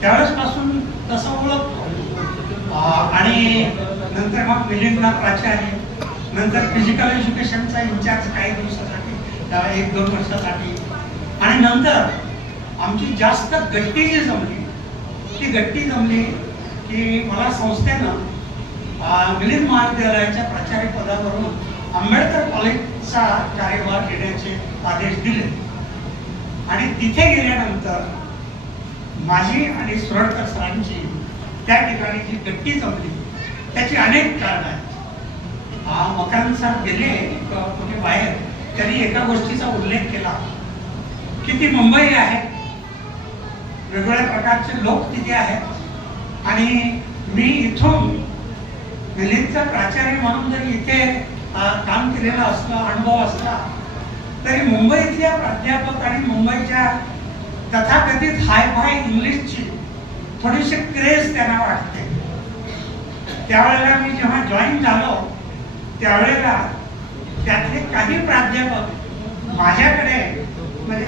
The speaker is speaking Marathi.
त्यावेळेसपासून तसं ओळखतो. आणि नंतर मग मिलिंदनाथ प्राचार्य, नंतर फिजिकल एज्युकेशनचा इंचार्ज काही दिवसासाठी, 1-2 वर्षासाठी. आणि नंतर आमची जास्त गट्टी जी जमली, ती गट्टी जमली की मला संस्थेनं मिलिंद महाविद्यालयाच्या प्राचार्य पदावरून आंबेडकर कॉलेजचा कार्यभार घेण्याचे आदेश दिले. आणि तिथे गेल्यानंतर माझी आणि सुरडकर सरांची त्या ठिकाणी जी गट्टी जमली त्याची अनेक कारणं आहेत. मकरंद सर गेले कुठे बाहेर, त्यांनी एका गोष्टीचा उल्लेख केला की ती मुंबई आहे, वेगवेगळ्या प्रकारचे लोक तिथे आहेत. आणि मी इथून मिलिंदचा प्राचार्य म्हणून जर इथे काम केलेलं असलं, अनुभव असला, तरी मुंबईतल्या प्राध्यापक आणि मुंबईच्या तथाकथित हायफाय इंग्लिशची थोडीशी क्रेज त्यांना वाटते. त्यावेळेला मी जेव्हा जॉईन झालो त्यावेळेला त्यातले काही प्राध्यापक माझ्याकडे म्हणजे